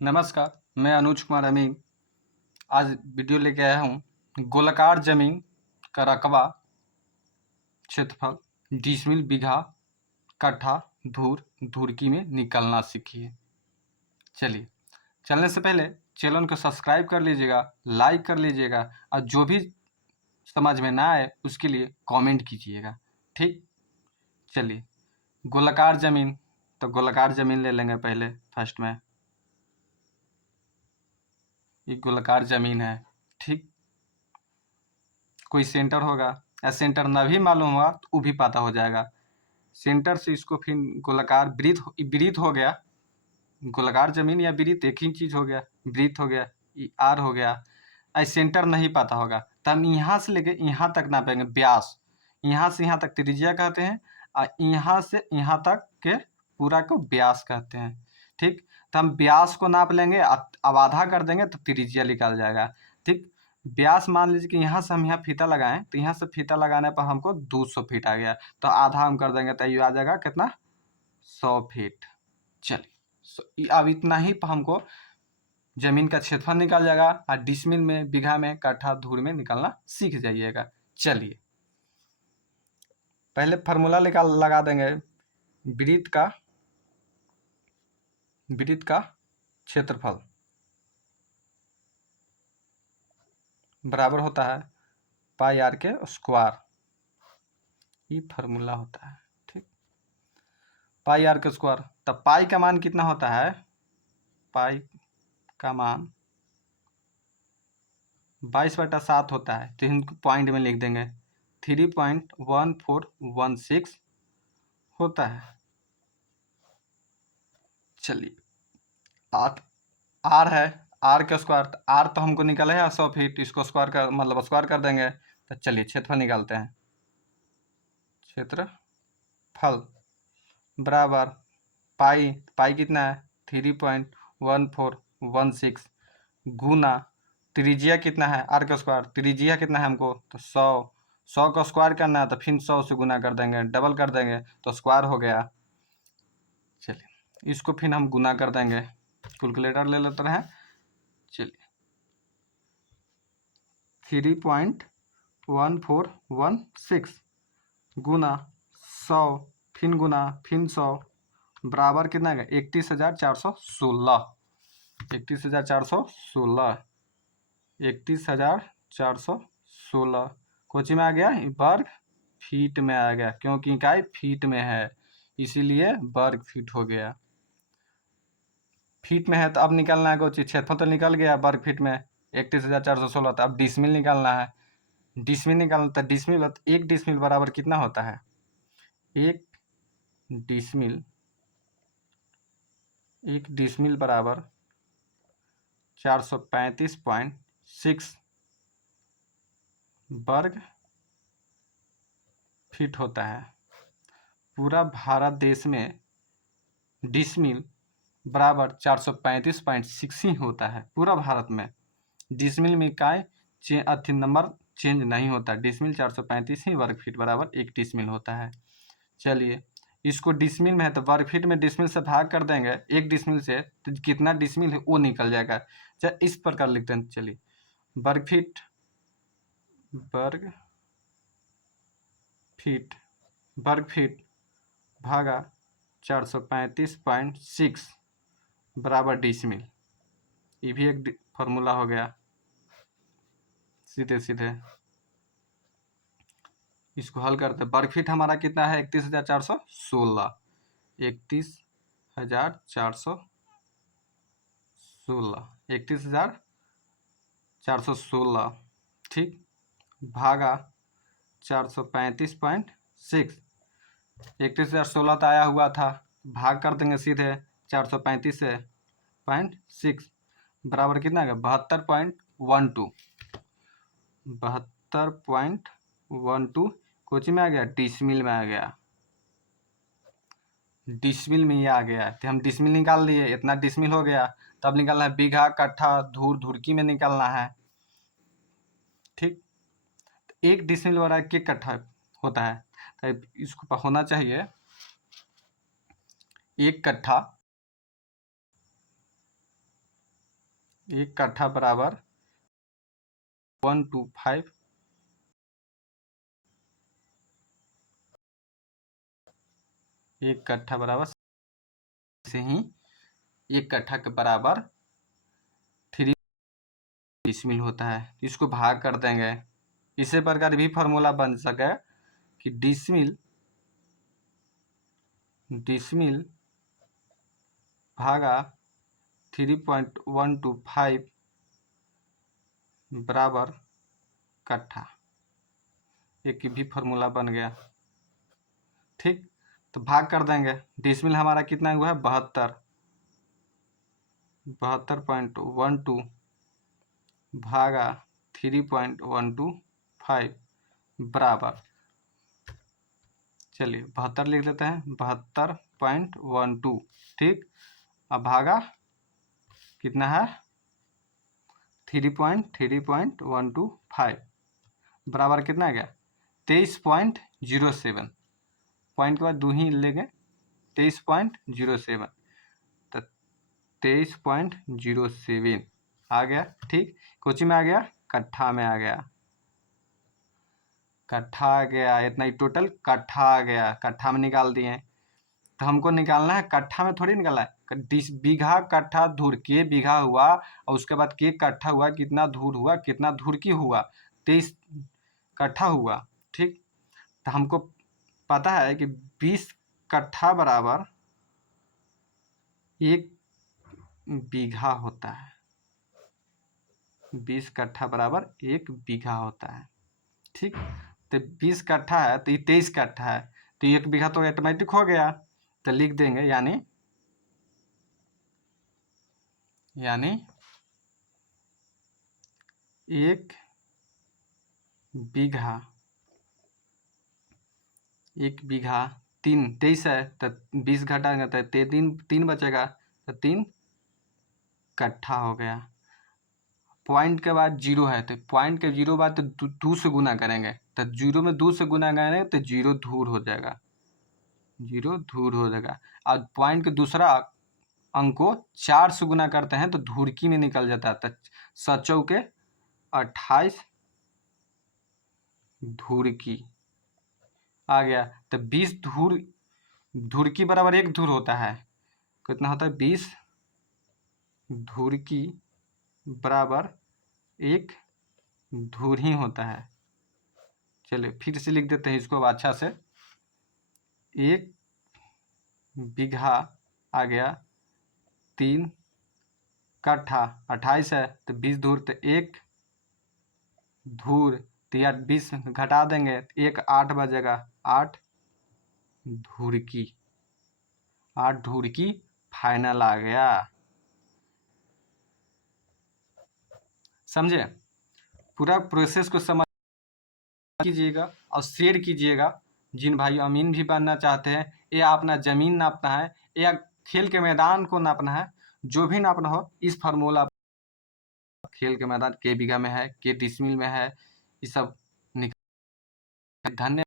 नमस्कार, मैं अनुज कुमार अमीन। आज वीडियो लेके आया हूँ गोलाकार जमीन का रकबा, क्षेत्रफल, डिसमिल, बीघा, कट्ठा, धूर, धुरकी में निकलना सीखिए। चलिए, चलने से पहले चैनल को सब्सक्राइब कर लीजिएगा, लाइक कर लीजिएगा और जो भी समझ में ना आए उसके लिए कमेंट कीजिएगा। ठीक, चलिए। गोलाकार जमीन, तो गोलाकार जमीन ले लेंगे पहले फर्स्ट में। ये गोलाकार जमीन है, ठीक। कोई सेंटर होगा या सेंटर ना भी मालूम हुआ तो वो भी पता हो जाएगा। सेंटर से इसको फिर गोलाकार वृत्त हो गया। गोलाकार जमीन या वृत्त एक ही चीज हो गया। वृत्त हो गया, आर हो गया। ऐसे सेंटर नहीं पता होगा तो हम यहाँ से लेके यहाँ तक नापेंगे व्यास। यहाँ से यहाँ तक त्रिज्या कहते हैं और यहाँ से यहाँ तक के पूरा को व्यास कहते हैं। ठीक, तो हम व्यास को नाप लेंगे, अब आधा कर देंगे तो त्रिज्या निकल जाएगा। ठीक, व्यास मान लीजिए कि यहाँ से हम यहाँ फीता लगाएं तो यहाँ से फीता लगाने पर हमको 200 फीट आ गया, तो आधा हम कर देंगे तो ये आ जाएगा कितना, 100 फीट। चलिए, अब इतना ही पर हमको जमीन का क्षेत्रफल निकल जाएगा और डिसमिल में, बीघा में, कट्ठा, धूर में निकालना सीख जाइएगा। चलिए, पहले फार्मूला लगा देंगे। वृत्त का क्षेत्रफल बराबर होता है पाई आर के स्क्वायर। ये फार्मूला होता है, ठीक। पाई आर के स्क्वायर, तब पाई का मान कितना होता है, पाई का मान 22/7 होता है, तो इनको पॉइंट में लिख देंगे। 3.1416 होता है। चलिए, आर है, आर का स्क्वायर, आर तो हमको निकला है 100 फीट, इसको स्क्वायर कर मतलब स्क्वायर कर देंगे। तो चलिए क्षेत्रफल निकालते हैं। क्षेत्रफल बराबर पाई कितना है, 3.1416 गुना त्रिज्या कितना है, आर का स्क्वायर, त्रिज्या कितना है हमको तो 100 का स्क्वायर करना है तो फिर 100 से गुना कर देंगे, डबल कर देंगे तो स्क्वायर हो गया। चलिए, इसको फिर हम गुना कर देंगे, कैलकुलेटर ले लेते हैं। चलिए, 3.1416 गुना 100 फिर गुना फिर 100 बराबर कितना है, 31,416। 31,416 31,416 कोची में आ गया, वर्ग फीट में आ गया, क्योंकि इकाई फीट में है इसीलिए वर्ग फीट हो गया। फीट में है तो अब निकालना है कोची, क्षेत्रफल तो निकल गया वर्ग फीट में 31,416, तो अब डिसमिल निकालना है। डिसमिल निकालना तो डिसमिल, एक डिसमिल बराबर कितना होता है, एक डिसमिल बराबर 435.6 वर्ग फीट होता है। पूरा भारत देश में डिसमिल बराबर 435.6 ही होता है पूरा भारत में। डिसमिल में इकाई नंबर चेंज नहीं होता, डिसमिल 435 ही वर्ग फीट बराबर एक डिसमिल होता है। चलिए, इसको डिसमिल में है तो वर्ग फीट में डिसमिल से भाग कर देंगे, एक डिसमिल से तो कितना डिसमिल है वो निकल जाएगा। चाहे इस प्रकार लिखते हैं। चलिए, वर्ग फीट भागा 435.6 बराबर डिसमिल। ये भी एक फार्मूला हो गया। सीधे सीधे इसको हल करते, वर्ग फीट हमारा कितना है, 31,416। 31,416 ठीक, भागा 435.6। 31,016 तो आया हुआ था, भाग कर देंगे सीधे 435 से 0.6 बराबर कितना है, 72.12। 72.12 कोची में आ गया, डिसमिल में आ गया। डिसमिल में ये आ गया तो हम डिसमिल निकाल लिए, इतना डिसमिल हो गया। तब निकालना है बीघा, कट्ठा, धूर, धुरकी में निकालना है। ठीक, एक डिसमिल वाला के कट्ठा होता है, तो इसको होना चाहिए 1 कट्ठा 1 कट्ठा बराबर 125 1 कट्ठा बराबर से ही 1 कट्ठा के बराबर 3 डिसमिल होता है। इसको भाग कर देंगे, इसी प्रकार भी फॉर्मूला बन सके कि डिसमिल भागा 3.125 बराबर कट्ठा, एक भी फॉर्मूला बन गया। ठीक, तो भाग कर देंगे। डिसमिल हमारा कितना हुआ है 72.12 भागा 3.125 बराबर, चलिए 72 लिख लेते हैं, 72.12। ठीक, अब भागा कितना है 3.125 बराबर कितना आ गया 23.07। पॉइंट के बाद 2 ही लेंगे, 23.07, तो 23.07 आ गया। ठीक, कोची में आ गया, कट्ठा में आ गया, कट्ठा आ गया, इतना ही टोटल कट्ठा आ गया, कट्ठा में निकाल दिए। तो हमको निकालना है कट्ठा में, थोड़ी निकालना है। बीघा कट्ठा धूर, के बीघा हुआ और उसके बाद के कट्ठा हुआ, कितना धूर हुआ, कितना धूर की हुआ, 23 कट्ठा हुआ। ठीक, तो हमको पता है कि 20 कट्ठा बराबर 1 बीघा होता है। 20 कट्ठा बराबर 1 बीघा होता है। ठीक, तो 20 कट्ठा है तो ये 23 कट्ठा है, तो 1 बीघा तो ऑटोमेटिक हो गया, तो लिख देंगे यानी 1 बीघा 23 है तो 20 घटाएंगे तो 3 बचेगा, तो 3 कट्ठा हो गया। पॉइंट के बाद 0 है तो पॉइंट के 0 बाद तो 2 से गुना करेंगे, तो 0 में 2 से गुना करेंगे तो 0 धूर हो जाएगा, 0 धूर हो जाएगा। और पॉइंट के दूसरा अंक को 4 से गुना करते हैं तो धूरकी में निकल जाता है, तो 7 चौके 28 धूरकी आ गया। तो 20 धूरकी बराबर 1 धूर होता है, कितना होता है 20 धूरकी बराबर 1 धूर ही होता है। चलिए फिर से लिख देते हैं इसको अच्छा से। 1 बीघा आ गया 3 कट्ठा, 28 है तो 20 धूर, तो 1 धूर, तो यार 20 घटा देंगे, 1 8 बजेगा, 8 धूरकी, 8 धूरकी फाइनल आ गया। समझे? पूरा प्रोसेस को समझ कीजिएगा और शेयर कीजिएगा। जिन भाई अमीन भी बनना चाहते हैं, या अपना ज़मीन नापना है, या खेल के मैदान को नापना है, जो भी नापना हो, इस फार्मूला खेल के मैदान के बीघा में है, के डिसमिल में है, ये सब निकाल। धन्यवाद।